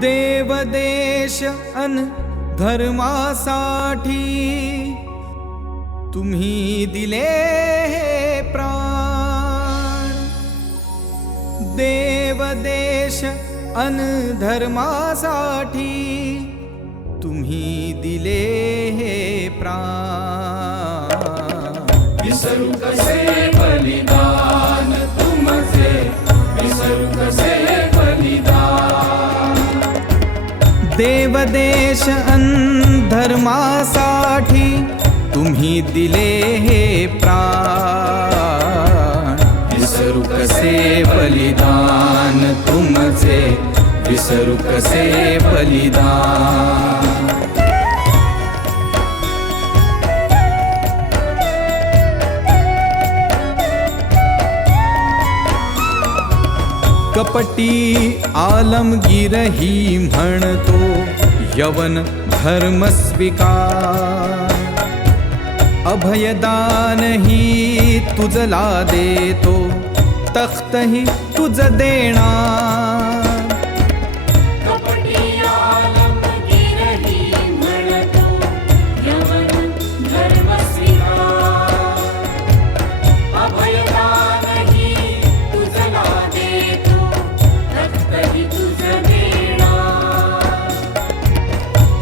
देवदेश अन धर्मासाठी तुम्ही दिले हे प्राण. देवदेश अन धर्मासाठी तुम्ही दिले हे प्राण. विसरू कसे बलिदान तुमचे विसरू कसे बलिदान देवदेश अन धर्मासाठी तुम्ही दिले हे प्राण. विसरू कसे बलिदान तुमचे? विसरू कसे बलिदान? पटी आलमगीर ही म्हणतो यवन धर्म स्वीकार. अभयदान ही तुझला देतो तख्त ही तुझ देणार.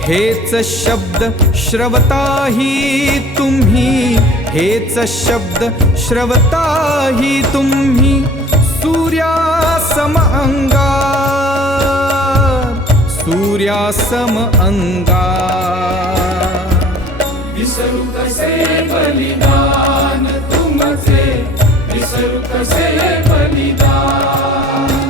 हेच शब्द श्रवताही तुम्ही. हेच शब्द श्रवताही तुम्ही. सूर्यासम अंगार सूर्यासम अंगा विसरू कसे बलिदान तुमचे? विसरू कसे बलिदान?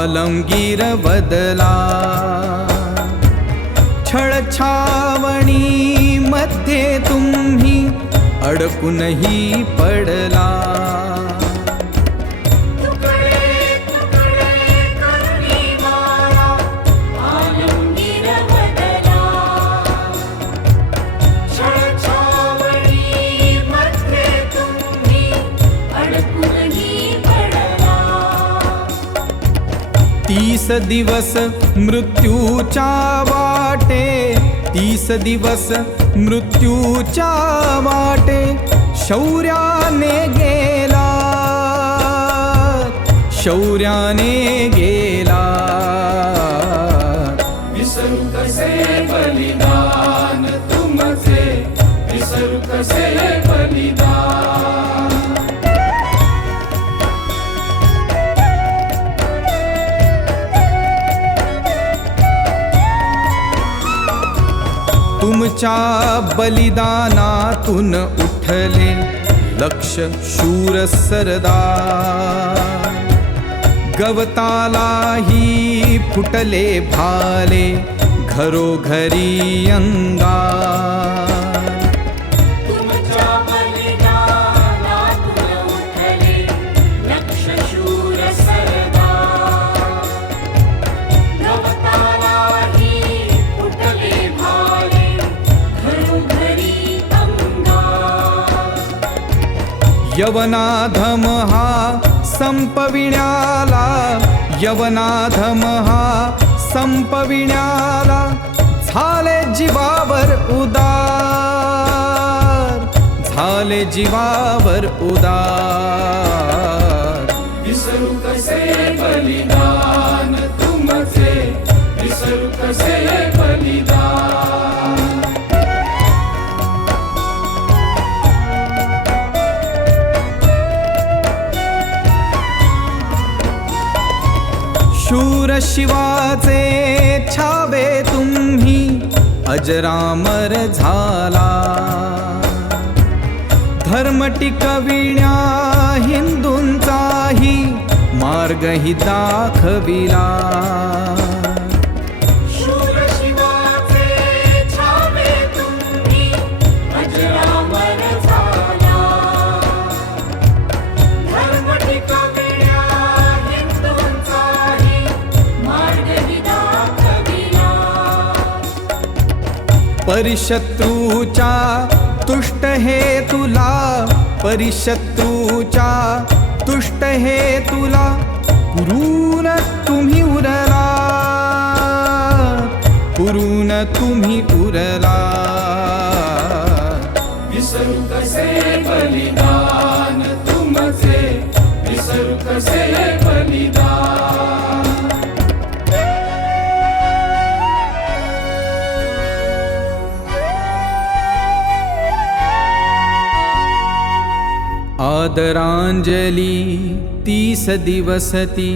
आलमगीर बदला छळछावणी मध्ये तुम्ही अडकूनही पडला तीस दिवस मृत्यूच्या वाटे तीस दिवस मृत्यूच्या वाटे शौर्याने गेला शौर्याने गेला. विसरू कसे बलिदान तुमचे? विसरू कसे तुमच्या बलिदानातून उठले लक्ष शूर सरदा. गवतालाही फुटले भाले घरोघरी अंगा. यवनाधम हा संपविण्याला यवनाधम हा संपविण्याला झाले जीवावर उदार झाले जीवावर उदार. शिवाचे छावे तुम्ही अजरामर झाला. धर्म टिकविण्या हिंदूंचाही मार्गही दाखविला. परिशत्रूचा तुष्ट हे तुला परिशत्रूचा तुष्ट हे तुला पुरून तुम्ही उरला. पुरून तुम्ही उरला. विसरू कसे बलिदान? तुमचे विसरू कसे बलिदान? आदरांजली तीस दिवसती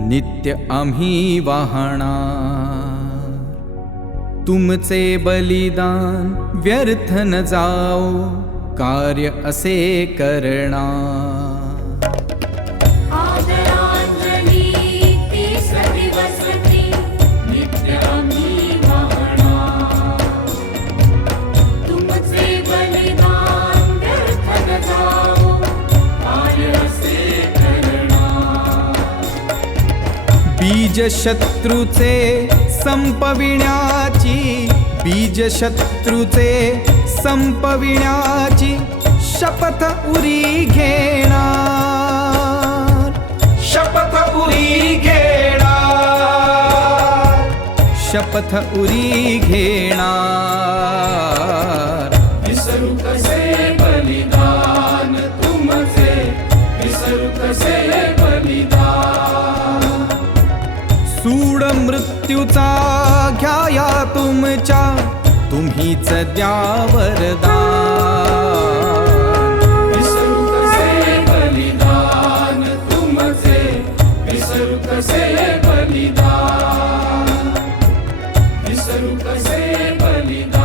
नित्य आम्ही वाहणा तुमचे बलिदान व्यर्थ न जाओ कार्य असे करणार. बीज शत्रूचे संपविण्याची बीज शत्रूचे संपविण्याची शपथ उरी घेणार. शपथ उरी घेणार. शपथ उरी घेणार. मृत्यूचा घ्याया तुमच्या तुम्हीच द्या वरदान विसरू कसे बलिदान तुमचे विसरू कसे बलिदान. विसरू कसे बलिदान.